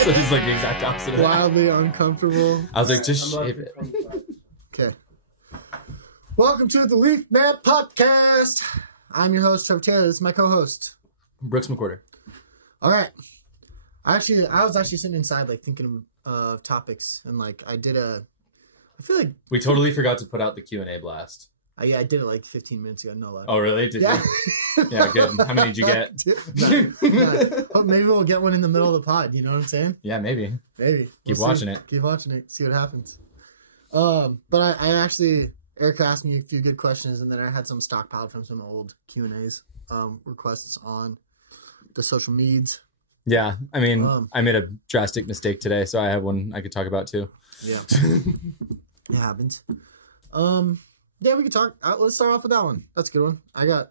So it's like the exact opposite of that. Wildly uncomfortable. I was like, just shave it. Okay. Welcome to the Leafman podcast. I'm your host, Trevor Taylor. This is my co-host, Brooks McWhorter. All right. I was actually sitting inside, like, thinking of topics, and like I feel like we totally forgot to put out the Q&A blast. Yeah, I did it like 15 minutes ago. No lie. Oh, really? Did you? Yeah, good. How many did you get? Oh, maybe we'll get one in the middle of the pod. You know what I'm saying? Yeah, maybe. Maybe. Keep watching it. Keep watching it. See what happens. But I actually, Erica asked me a few good questions, and then I had some stockpiled from some old Q&As requests on the social medias. Yeah, I mean, I made a drastic mistake today, so I have one I could talk about too. Yeah, it happens. Yeah, we can talk. Let's start off with that one. That's a good one. I got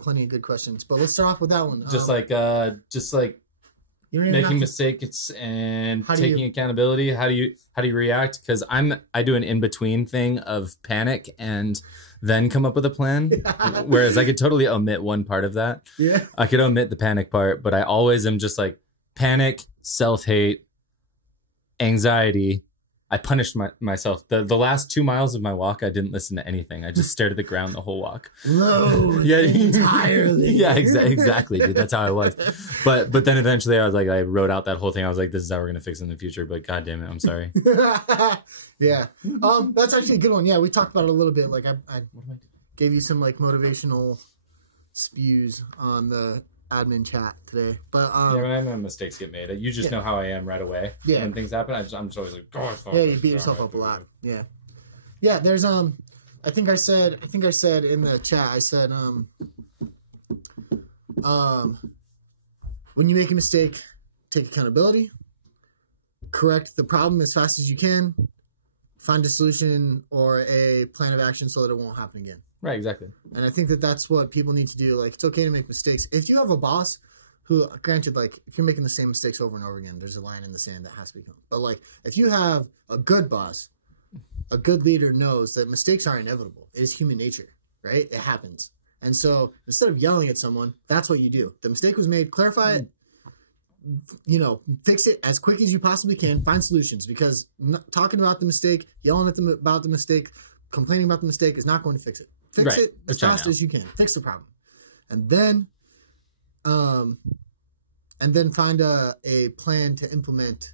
plenty of good questions, but let's start off with that one. Just like making mistakes and taking accountability. How do you react? Because I do an in between thing of panic and then come up with a plan. Whereas I could totally omit one part of that. Yeah, I could omit the panic part, but I always am just like panic, self-hate, anxiety. I punished myself. The last 2 miles of my walk, I didn't listen to anything. I just stared at the ground the whole walk. Yeah, entirely. Yeah, exactly, dude. That's how I was. But then eventually I was like, I wrote out that whole thing. I was like, this is how we're gonna fix it in the future. But god damn it, I'm sorry. Yeah. That's actually a good one. Yeah, we talked about it a little bit. Like I gave you some like motivational spews on the admin chat today, but yeah, when mistakes get made, you just know how I am right away. Yeah, when things happen, I'm just always like, yeah, you beat yourself up a lot. Yeah. There's I think I said in the chat, I said when you make a mistake, take accountability, correct the problem as fast as you can, find a solution or a plan of action so that it won't happen again. Right, exactly. And I think that that's what people need to do. Like, it's okay to make mistakes. If you have a boss who, granted, like, if you're making the same mistakes over and over again, there's a line in the sand that has to become. But, like, if you have a good boss, a good leader knows that mistakes are inevitable. It is human nature, right? It happens. And so instead of yelling at someone, that's what you do. The mistake was made, clarify it, fix it as quick as you possibly can, find solutions, because talking about the mistake, yelling at them about the mistake, complaining about the mistake is not going to fix it. Fix it as fast as you can. Fix the problem, and then find a plan to implement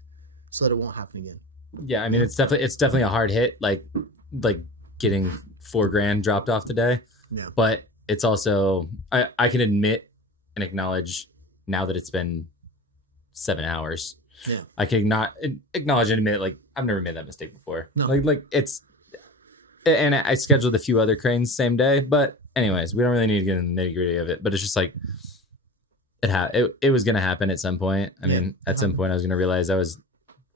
so that it won't happen again. Yeah, I mean, it's definitely a hard hit, like getting $4,000 dropped off today. Yeah, but it's also I can admit and acknowledge now that it's been 7 hours. Yeah, I can not acknowledge and admit like I've never made that mistake before. No, like it's. And I scheduled a few other cranes the same day, but anyways, we don't really need to get into the nitty gritty of it. But it's just like it was going to happen at some point. I mean, at some point, I was going to realize I was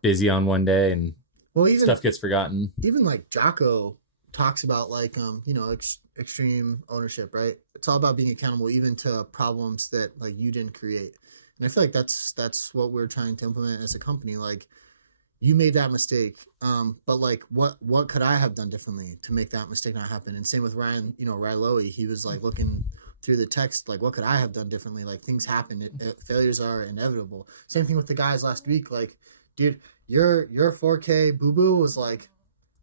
busy on one day, and stuff gets forgotten. Even like Jocko talks about like extreme ownership, right? It's all about being accountable, even to problems that like you didn't create. And I feel like that's what we're trying to implement as a company, like. You made that mistake, but like, what could I have done differently to make that mistake not happen? And same with Ryan, Ryloe, he was like looking through the text, like, what could I have done differently? Like, things happen, failures are inevitable. Same thing with the guys last week, like, dude, your 4K boo boo was like,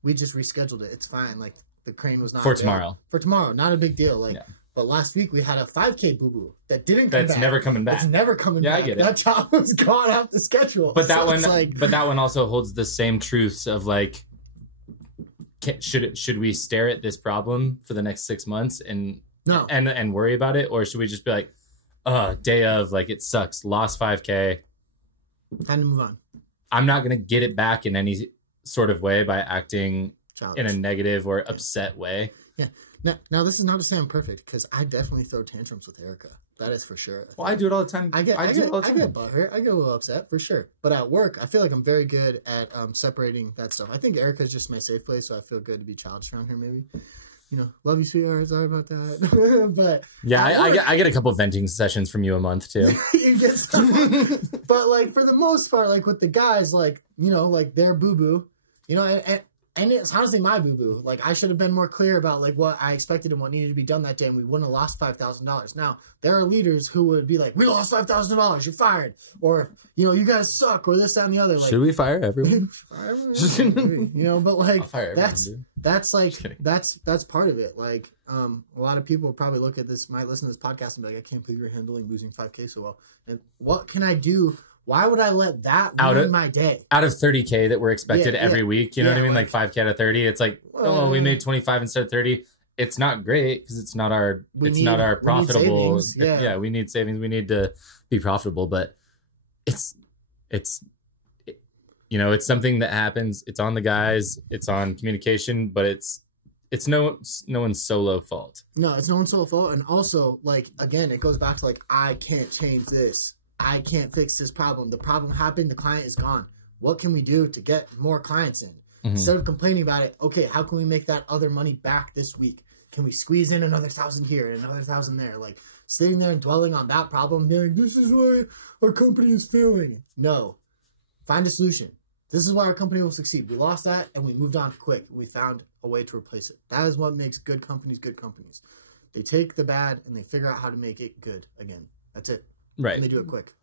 we just rescheduled it. It's fine. Like, the crane was not for tomorrow. For tomorrow, not a big deal. Like. Yeah. But last week we had a 5K boo-boo that didn't come back. That's never coming back. It's never coming back. Yeah, I get it. That job was gone off the schedule. But that one also holds the same truths of like, should we stare at this problem for the next 6 months and worry about it, or should we just be like, day of, like, it sucks, lost 5K, time to move on. I'm not gonna get it back in any sort of way by acting in a negative or upset way. Yeah. Now, this is not to say I'm perfect, because I definitely throw tantrums with Erica. That is for sure. Well, I do it all the time. I get butthurt. I get a little upset, for sure. But at work, I feel like I'm very good at separating that stuff. I think Erica's just my safe place, so I feel good to be childish around her, maybe. Love you, sweetheart. Sorry about that. But yeah, I get a couple of venting sessions from you a month, too. You get some. But, like, for the most part, like, with the guys, like, like, their boo-boo, and And it's honestly my boo-boo. Like, I should have been more clear about, like, what I expected and what needed to be done that day, and we wouldn't have lost $5,000. Now, there are leaders who would be like, we lost $5,000, you're fired. Or, you know, you guys suck, or this, that, and the other. Like, should we fire everyone? you know, but, like, I'll fire everyone, dude. that's like, that's part of it. Like, a lot of people probably look at this, might listen to this podcast and be like, I can't believe you're handling losing 5K so well. And what can I do? Why would I let that ruin my day? Out of 30K that we're expected every week, you know what I mean? Like 5K out of 30. It's like, oh, we made 25 instead of 30. It's not great because it's not our profitable. Yeah, we need savings. We need to be profitable, but it's you know, it's something that happens. It's on the guys. It's on communication, but it's no one's solo fault. No, it's no one's solo fault. And also, like, again, it goes back to, like, I can't change this. I can't fix this problem. The problem happened. The client is gone. What can we do to get more clients in? Mm-hmm. Instead of complaining about it, okay, how can we make that other money back this week? Can we squeeze in another 1,000 here and another 1,000 there? Like, sitting there and dwelling on that problem, being like, this is why our company is failing. No. Find a solution. This is why our company will succeed. We lost that and we moved on quick. We found a way to replace it. That is what makes good companies good companies. They take the bad and they figure out how to make it good again. That's it. Right. And they do it quick.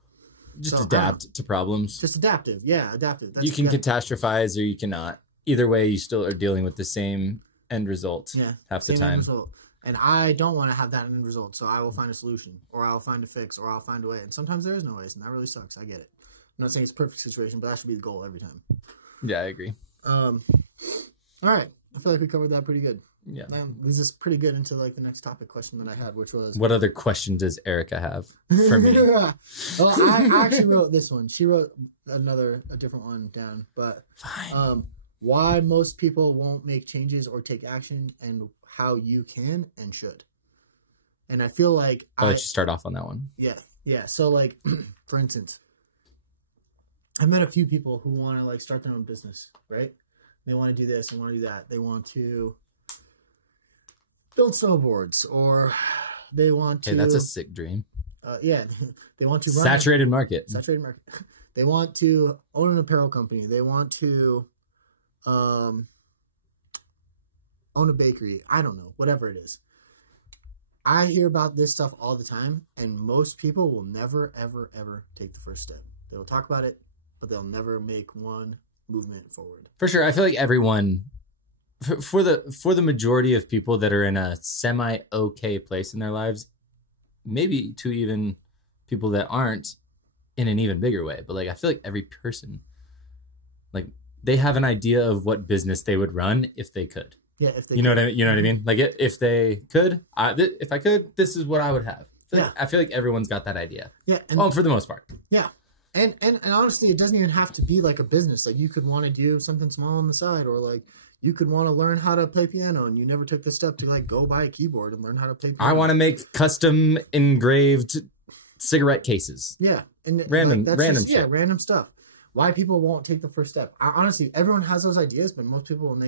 Just adapt to problems. Just adaptive. Yeah, adaptive. You can catastrophize or you cannot. Either way, you still are dealing with the same end result half the time. And I don't want to have that end result, so I will find a solution, or I'll find a fix, or I'll find a way. And sometimes there is no ways, and that really sucks. I get it. I'm not saying it's a perfect situation, but that should be the goal every time. Yeah, I agree. All right. I feel like we covered that pretty good. Yeah. This is pretty good into like the next topic question that I had, which was... What other question does Erica have for me? Well, I actually wrote this one. She wrote a different one down. But why most people won't make changes or take action, and how you can and should. And I feel like... I'll let you start off on that one. Yeah. Yeah. So, like, for instance, I've met a few people who want to, like, start their own business, right? They want to do this, they want to do that. They want to build snowboards, or they want to... Hey, that's a sick dream. Yeah. They want to run... Saturated market. They want to own an apparel company. They want to own a bakery. I don't know. Whatever it is. I hear about this stuff all the time, and most people will never, ever, ever take the first step. They will talk about it, but they'll never make one movement forward. For sure. I feel like everyone, for the majority of people that are in a semi-okay place in their lives, maybe to even people that aren't, in an even bigger way. But, like, I feel like every person, like, they have an idea of what business they would run if they could. Yeah, if they you know what I mean? Like, if they could, if I could, this is what I would have. I feel like everyone's got that idea. Yeah. For the most part. Yeah. And honestly, it doesn't even have to be like a business. Like, you could want to do something small on the side, or like you could want to learn how to play piano, and you never took the step to like go buy a keyboard and learn how to play piano. I want to make custom engraved cigarette cases. Yeah. And random shit. Yeah, random stuff. Why people won't take the first step. Honestly, everyone has those ideas, but most people will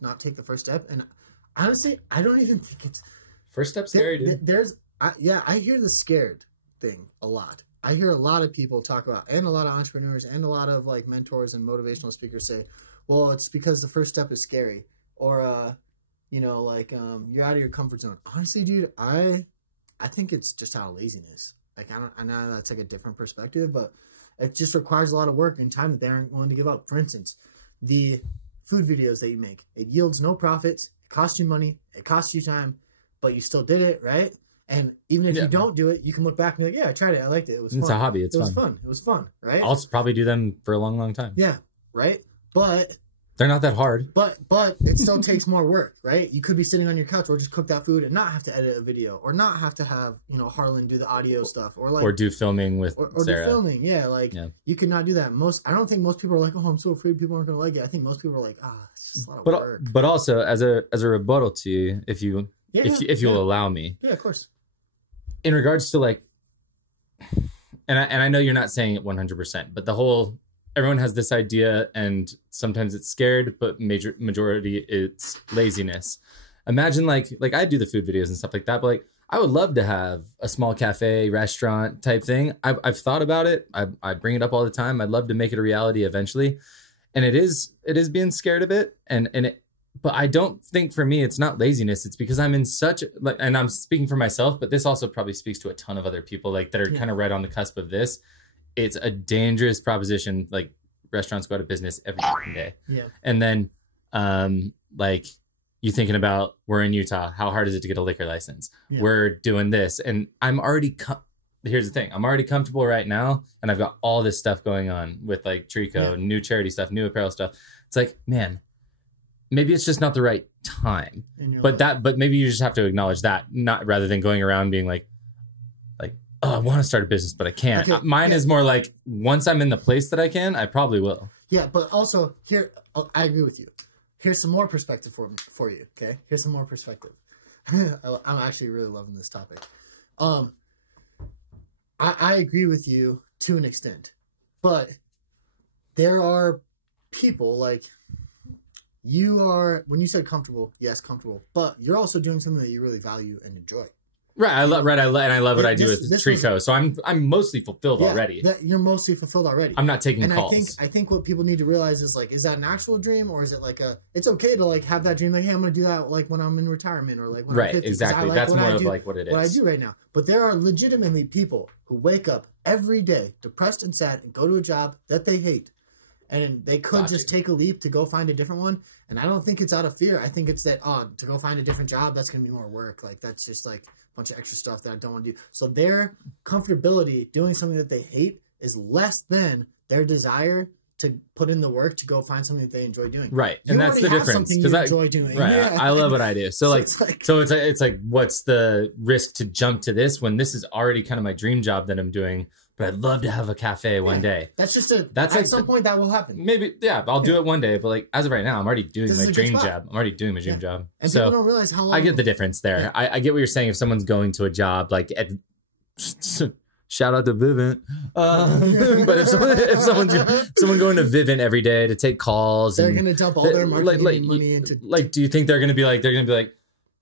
not take the first step. And honestly, I don't even think it's... First step's scary, dude. I hear the scared thing a lot. I hear a lot of people talk about, and a lot of entrepreneurs, and a lot of like mentors and motivational speakers say, well, it's because the first step is scary. Or, you're out of your comfort zone. Honestly, dude, I think it's just out of laziness. Like, I know that's like a different perspective, but it just requires a lot of work and time that they aren't willing to give up. For instance, the food videos that you make, it yields no profits. It costs you money. It costs you time, but you still did it, right? And even if you don't do it, you can look back and be like, yeah, I tried it. I liked it. It was fun. It's a hobby. It was fun, right? I'll probably do them for a long, long time. Yeah, right? But... they're not that hard. But it still takes more work, right? You could be sitting on your couch or just cook that food and not have to edit a video, or not have to have, Harlan do the audio stuff, or do filming with Sarah. Do filming. Yeah. You could not do that. I don't think most people are like, oh, I'm so afraid people aren't going to like it. I think most people are like, it's just a lot of work. But also as a rebuttal to you, if you'll allow me. Yeah, of course. In regards to like, and I know you're not saying it 100%, but everyone has this idea, and sometimes it's scared, but majority it's laziness. Imagine like I do the food videos and stuff like that, but like I would love to have a small cafe, restaurant type thing. I've thought about it. I bring it up all the time. I'd love to make it a reality eventually. And it is being scared of it. But I don't think for me, it's not laziness. It's because I'm in such, like, and I'm speaking for myself, but this also probably speaks to a ton of other people like that are kind of right on the cusp of this. It's a dangerous proposition. Like restaurants go out of business every day. Yeah. And then like you thinking about, we're in Utah. How hard is it to get a liquor license? Yeah. We're doing this. And I'm already, here's the thing. I'm already comfortable right now. And I've got all this stuff going on with like Trico, new charity stuff, new apparel stuff. It's like, man, maybe it's just not the right time, but maybe you just have to acknowledge that, not rather than going around being like, oh, I want to start a business, but I can't. Okay, mine is more like, once I'm in the place that I can, I probably will. Yeah. But also here, I agree with you. Here's some more perspective for you. Okay. Here's some more perspective. I'm actually really loving this topic. I agree with you to an extent, but there are people like, you are, when you said comfortable, yes, comfortable, but you're also doing something that you really value and enjoy. Right. I love what I do with Trico. So I'm mostly fulfilled already. You're mostly fulfilled already. I'm not taking calls. I think what people need to realize is like, is that an actual dream, or is it like it's okay to like have that dream? Like, hey, I'm going to do that like when I'm in retirement, or like when I'm 50, exactly. That's more of like what it is. What I do right now. But there are legitimately people who wake up every day depressed and sad and go to a job that they hate. And they could just take a leap to go find a different one. And I don't think it's out of fear. I think it's that, to go find a different job, that's going to be more work. Like, that's just like a bunch of extra stuff that I don't want to do. So their comfortability doing something that they hate is less than their desire to put in the work to go find something that they enjoy doing. Right. And that's the difference. Because I enjoy doing. Right. Yeah. I love what I do. So it's like, what's the risk to jump to this when this is already kind of my dream job that I'm doing? But I'd love to have a cafe one day. That's just at some point that will happen. Maybe, I'll do it one day. But like, as of right now, I'm already doing my dream job. I'm already doing my dream job. And people don't realize how long. I get the difference there. Yeah. I get what you're saying. If someone's going to a job, like, shout out to Vivint. But if someone going to Vivint every day to take calls, they're going to dump all their marketing money into. Like, do you think they're going to be like,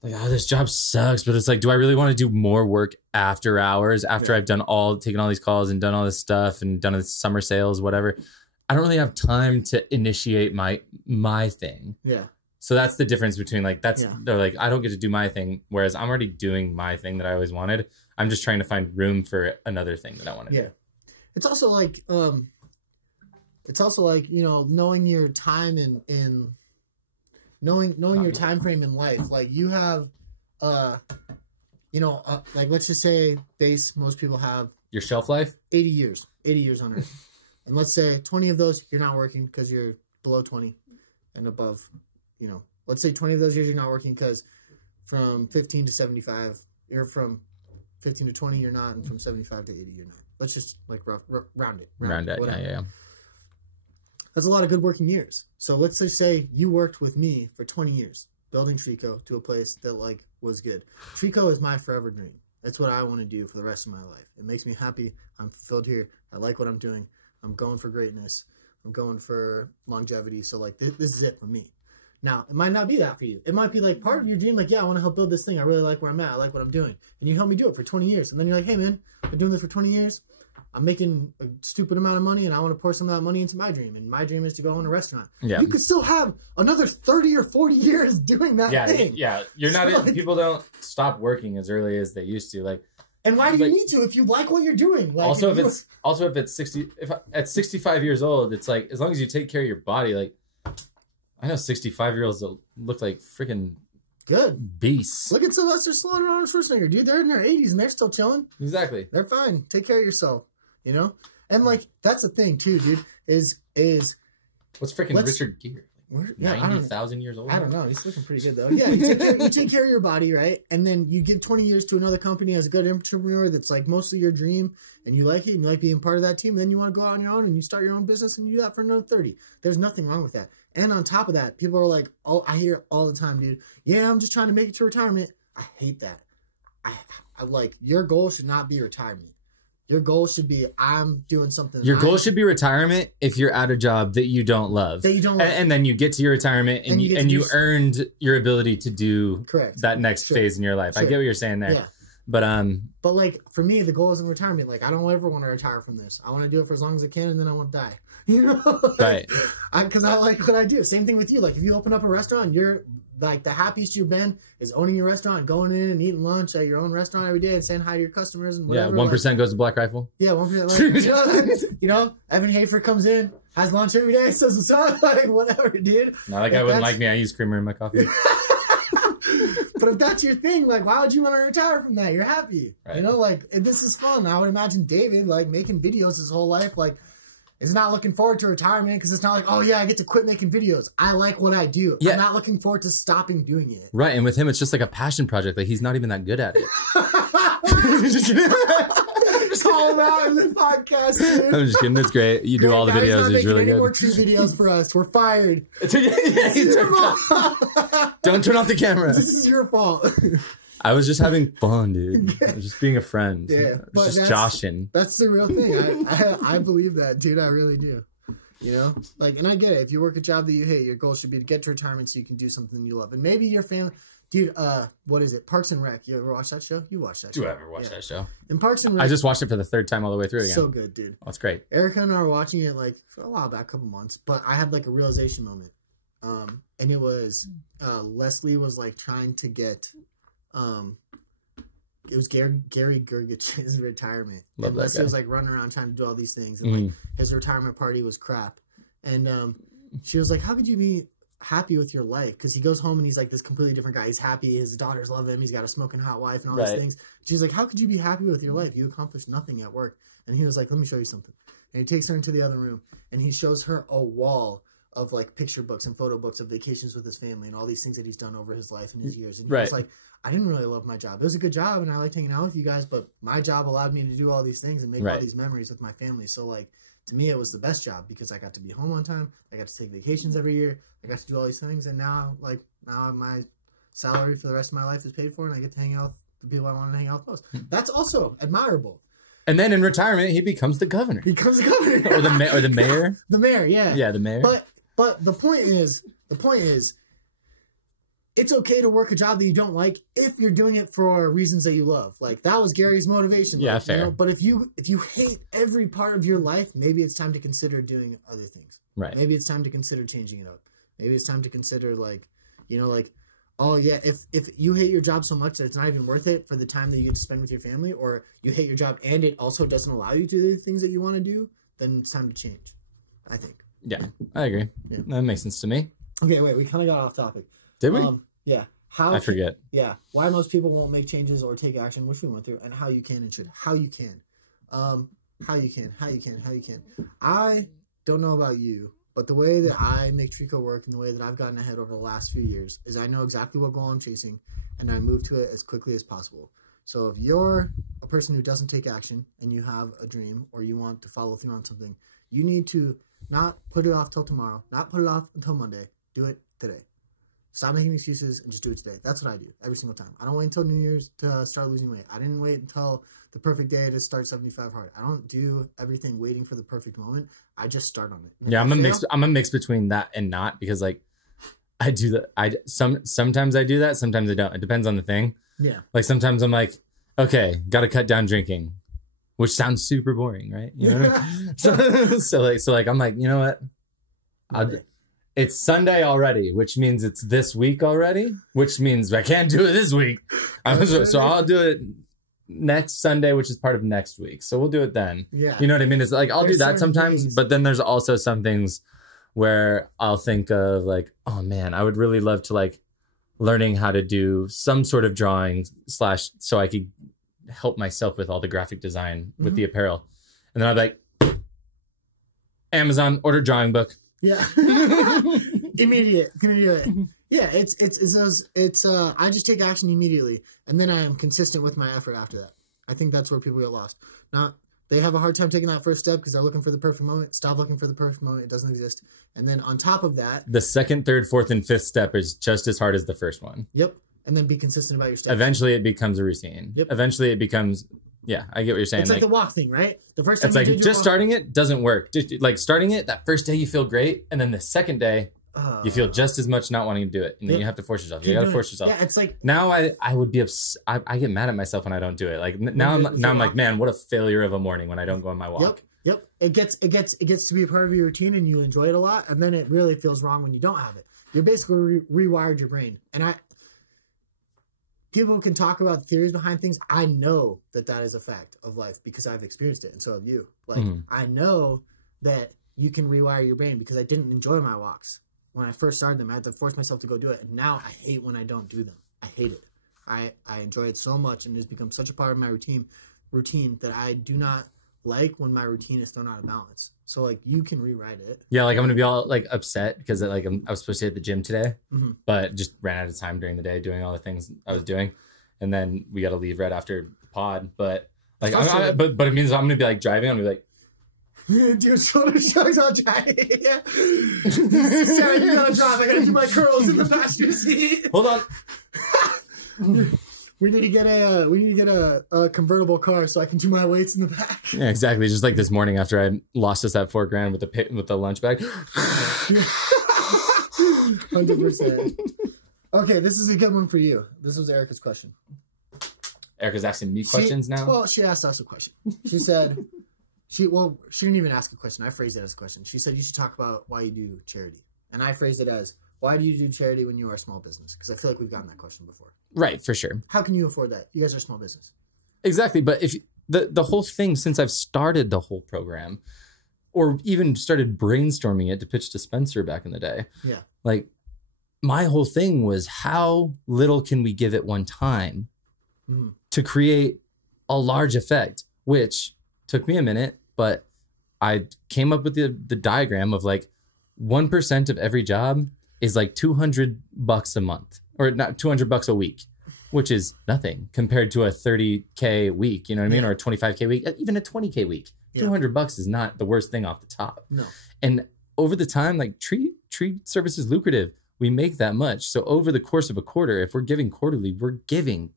oh, this job sucks, but it's like, do I really want to do more work after hours, after I've taken all these calls and done all this stuff and done the summer sales, whatever? I don't really have time to initiate my thing. Yeah. So that's the difference between they're like, I don't get to do my thing, whereas I'm already doing my thing that I always wanted. I'm just trying to find room for another thing that I want to do. It's also like, knowing your time in knowing your time frame in life. Like you have, like let's just say most people have your shelf life, 80 years on Earth. And let's say 20 of those you're not working because you're below 20 and above, let's say 20 of those years you're not working because from 15 to 75, you're from 15 to 20, you're not, and from 75 to 80, you're not. Let's just like round it. Yeah. That's a lot of good working years. So let's just say you worked with me for 20 years, building Trico to a place that like was good. Trico is my forever dream. That's what I want to do for the rest of my life. It makes me happy. I'm fulfilled here. I like what I'm doing. I'm going for greatness. I'm going for longevity. So like this is it for me. Now, it might not be that for you. It might be like part of your dream, like, I want to help build this thing. I really like where I'm at. I like what I'm doing. And you help me do it for 20 years. And then you're like, hey man, I've been doing this for 20 years. I'm making a stupid amount of money and I want to pour some of that money into my dream. And my dream is to go own a restaurant. Yeah. You could still have another 30 or 40 years doing that thing. Yeah. People don't stop working as early as they used to. Like, and why do you need to if you like what you're doing? Like, if it's 60, if at 65 years old, it's like, as long as you take care of your body, like, I know 65-year-olds that look like freaking good beasts. Look at Sylvester Stallone and Arnold Schwarzenegger, dude. They're in their 80s and they're still chilling. Exactly. They're fine. Take care of yourself, And like that's the thing too, dude. Is what's freaking Richard Gere? 90,000 years old. I don't know. He's looking pretty good though. Yeah, you take care of your body, right? And then you give 20 years to another company as a good entrepreneur that's like mostly your dream, and you like it, and you like being part of that team. And then you want to go out on your own and you start your own business, and you do that for another 30. There's nothing wrong with that. And on top of that, people are like, "Oh, I hear it all the time, dude. Yeah, I'm just trying to make it to retirement." I hate that. I like your goal should not be retirement. Your goal should be, I'm doing something. Your goal should be retirement if you're at a job that you don't love. And then you get to your retirement and you earned your ability to do that next phase in your life. Sure. I get what you're saying there. Yeah. But like for me, the goal isn't retirement. Like I don't ever want to retire from this. I want to do it for as long as I can, and then I want to die. You know, Right. Because I like what I do. Same thing with you. Like if you open up a restaurant, you're like the happiest you've been is owning your restaurant, going in and eating lunch at your own restaurant every day, and saying hi to your customers and whatever. 1% goes to Black Rifle. Yeah, 1%. Like, you know, Evan Hafer comes in, has lunch every day, says what's up, like whatever, dude. No, that guy wouldn't like me. I use creamer in my coffee. But if that's your thing, like, why would you want to retire from that? You're happy, right. You know. Like, this is fun. I would imagine David, like, making videos his whole life, like, is not looking forward to retirement because it's not like, oh yeah, I get to quit making videos. I like what I do. Yeah. I'm not looking forward to stopping doing it. Right, and with him, it's just like a passion project. Like he's not even that good at it. Just call him out in the podcast. Dude. I'm just kidding. It's great. You do all the videos. It's really good. More true videos for us. We're fired. Don't turn off the camera. This is your fault. I was just having fun, dude. I was just being a friend. Yeah, just joshing. That's the real thing. I believe that, dude. I really do. You know, like, and I get it. If you work a job that you hate, your goal should be to get to retirement so you can do something you love, and maybe your family. Dude, what is it? Parks and Rec. You ever watch that show? You watch that show. Do I ever watch that show? In Parks and Rec. I just watched it for the third time all the way through again. So good, dude. Oh, it's great. Erica and I were watching it like for a while back, a couple months, but I had like a realization moment. And it was Leslie was like trying to get it was Gary Gergich's retirement. Love and that Leslie guy. was like running around trying to do all these things, and like his retirement party was crap. And she was like, "How could you be happy with your life?" Because he goes home and he's like this completely different guy. He's happy. His daughters love him. He's got a smoking hot wife and all these things. She's like, "How could you be happy with your life? You accomplished nothing at work." And he was like, "Let me show you something." And he takes her into the other room and he shows her a wall of like picture books and photo books of vacations with his family and all these things that he's done over his life and his years. And he was like, "I didn't really love my job. It was a good job and I liked hanging out with you guys, but my job allowed me to do all these things and make all these memories with my family. So like, to me, it was the best job because I got to be home on time. I got to take vacations every year. I got to do all these things. And now my salary for the rest of my life is paid for and I get to hang out with the people I want to hang out with most." That's also admirable. And then in retirement, he becomes the governor. He becomes the governor. or the mayor. The mayor, yeah. Yeah, the mayor. But the point is, it's okay to work a job that you don't like if you're doing it for reasons that you love. Like that was Gary's motivation. Yeah, like, fair. You know? But if you hate every part of your life, maybe it's time to consider doing other things. Right. Maybe it's time to consider changing it up. Maybe it's time to consider like, you know, like, oh yeah, if you hate your job so much that it's not even worth it for the time that you get to spend with your family, or you hate your job and it also doesn't allow you to do the things that you want to do, then it's time to change, I think. Yeah, I agree. Yeah. That makes sense to me. Okay, wait, we kind of got off topic. Did we? Yeah. I forget. Yeah. Why most people won't make changes or take action, which we went through, and how you can and should. How you can. How you can. I don't know about you, but the way that I make Trico work and the way that I've gotten ahead over the last few years is I know exactly what goal I'm chasing, and I move to it as quickly as possible. So if you're a person who doesn't take action and you have a dream or you want to follow through on something, you need to not put it off till tomorrow, not put it off until Monday. Do it today. Stop making excuses and just do it today. That's what I do every single time. I don't wait until New Year's to start losing weight. I didn't wait until the perfect day to start 75 hard. I don't do everything waiting for the perfect moment. I just start on it. Yeah, I'm a mix between that and not, because like I do that. Sometimes I do that. Sometimes I don't. It depends on the thing. Yeah. Like sometimes I'm like, okay, got to cut down drinking, which sounds super boring, right? You know what I mean? so like I'm like, you know what? It's Sunday already, which means it's this week already, which means I can't do it this week. So I'll do it next Sunday, which is part of next week. So we'll do it then. Yeah. You know what I mean? It's like I'll do that sometimes, but then there's also some things where I'll think of like, oh man, I would really love to like learning how to do some sort of drawing / so I could help myself with all the graphic design with the apparel. And then I'd be like, Amazon, order drawing book. Yeah. Immediate. Yeah, it's I just take action immediately and then I am consistent with my effort after that. I think that's where people get lost. They have a hard time taking that first step because they're looking for the perfect moment. Stop looking for the perfect moment. It doesn't exist. And then on top of that, the second, third, fourth, and fifth step is just as hard as the first one. Yep. And then be consistent about your steps. Eventually it becomes a routine. Yep. Eventually it becomes, yeah, I get what you're saying. It's like the walk thing, right? The first time it's like just starting it doesn't work. Just like starting it, that first day you feel great. And then the second day, You feel just as much not wanting to do it, and then you have to force yourself. You got to force yourself. Yeah, it's like now I would be I get mad at myself when I don't do it. Like now I'm like, man, what a failure of a morning when I don't go on my walk. Yep. It gets to be a part of your routine, and you enjoy it a lot, and then it really feels wrong when you don't have it. You're basically rewired your brain, and people can talk about the theories behind things. I know that is a fact of life because I've experienced it, and so have you. Like I know that you can rewire your brain because I didn't enjoy my walks when I first started them. I had to force myself to go do it, and now I hate when I don't do them. I hate it. I enjoy it so much, and it's become such a part of my routine that I do not like when my routine is thrown out of balance. So like you can rewrite it. Yeah, like I'm gonna be all like upset because like I was supposed to hit the gym today, but just ran out of time during the day doing all the things I was doing, and then we got to leave right after the pod. But like, but it means I'm gonna be like driving. I'm gonna be like, do shoulder shrugs on driving. Yeah. Sarah, you gotta drive. I gotta do my curls in the passenger seat. Hold on. We need to get a convertible car so I can do my weights in the back. Yeah, exactly. Just like this morning after I lost us that $4,000 with the lunch bag. 100%. Okay, this is a good one for you. This was Erica's question. Erica's asking me questions now? Well, she asked us a question. She said, she didn't even ask a question. I phrased it as a question. She said you should talk about why you do charity. And I phrased it as, why do you do charity when you are a small business? Because I feel like we've gotten that question before. Right, for sure. How can you afford that? You guys are a small business. Exactly. But if the whole thing, since I've started the whole program or even started brainstorming it to pitch to Spencer back in the day, like my whole thing was how little can we give at one time to create a large effect, which took me a minute, but I came up with the diagram of like 1% of every job is like $200 a month, or not $200 a week, which is nothing compared to a 30K week, you know what I mean? Or a 25K week, even a 20K week. $200 is not the worst thing off the top. No. And over the time, like tree service is lucrative. We make that much. So over the course of a quarter, if we're giving quarterly, we're giving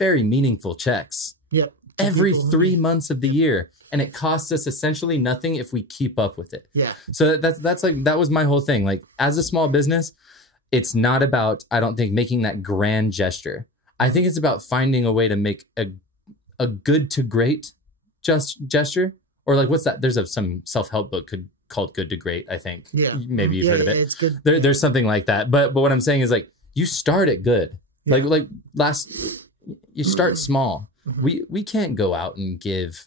very meaningful checks. Yep. Every 3 months of the year. And it costs us essentially nothing if we keep up with it. Yeah. So that's like, that was my whole thing. Like as a small business, it's not about, I don't think, making that grand gesture. I think it's about finding a way to make a good to great gesture. Or like, what's that? There's some self-help book called Good to Great, I think. Yeah. Maybe you've heard of it. It's good. There's something like that. But what I'm saying is like, you start at good. Yeah. You start small. We can't go out and give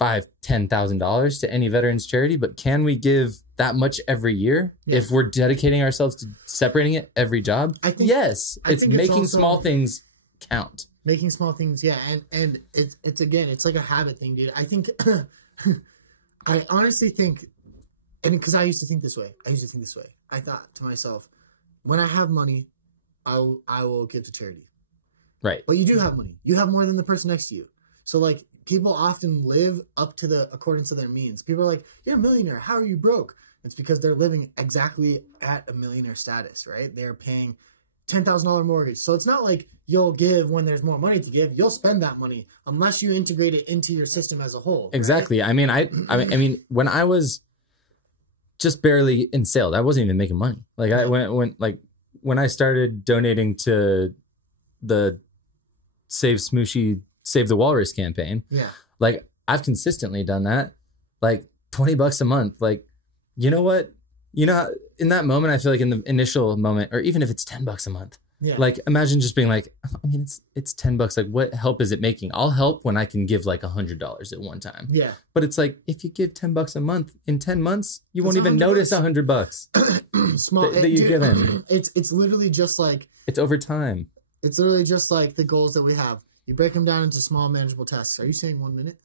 $5,000-$10,000 to any veterans charity, but can we give that much every year if we're dedicating ourselves to separating it every job? I think it's making small things count. Making small things, yeah, and it's again, it's like a habit thing, dude. I think I honestly think, and because I used to think this way, I thought to myself, when I have money, I will give to charity. Right. But you do have money. You have more than the person next to you. So like people often live up to the accordance of their means. People are like, you're a millionaire. How are you broke? It's because they're living exactly at a millionaire status, right? They're paying $10,000 mortgage. So it's not like you'll give when there's more money to give. You'll spend that money unless you integrate it into your system as a whole. Right? Exactly. I mean, when I was just barely in sales, I wasn't even making money. Like when I started donating to the Save the Walrus campaign. Yeah. Like I've consistently done that, like $20 a month. Like, you know what? You know, in that moment, I feel like in the initial moment, or even if it's $10 a month, like imagine just being like, I mean, it's $10. Like what help is it making? I'll help when I can give like $100 at one time. Yeah. But it's like, if you give $10 a month in 10 months, you won't even notice $100 small that you've given. It's literally just like, it's over time. It's literally just like the goals that we have. You break them down into small manageable tasks. Are you saying 1 minute?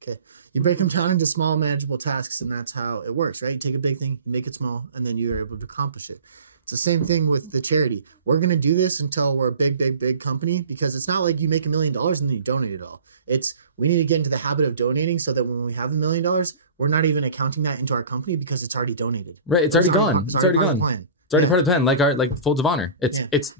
Okay. You break them down into small manageable tasks, and that's how it works, right? You take a big thing, you make it small, and then you're able to accomplish it. It's the same thing with the charity. We're going to do this until we're a big company, because it's not like you make $1 million and then you donate it all. We need to get into the habit of donating so that when we have $1 million, we're not even accounting that into our company because it's already donated. Right. It's already gone. It's already gone. It's already part of the plan. Like Folds of Honor. It's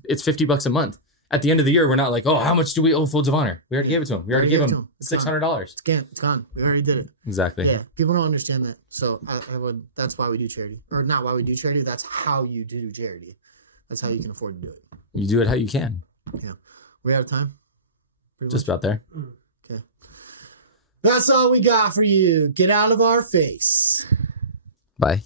$50 a month. at the end of the year, we're not like, oh, how much do we owe Folds of Honor? We already gave it to him. We already gave him $600. It's gone. We already did it. Exactly. Yeah. People don't understand that. So that's why we do charity. Or not why we do charity. That's how you do charity. That's how you can afford to do it. You do it how you can. Yeah. We're out of time? Just about there. Okay. That's all we got for you. Get out of our face. Bye.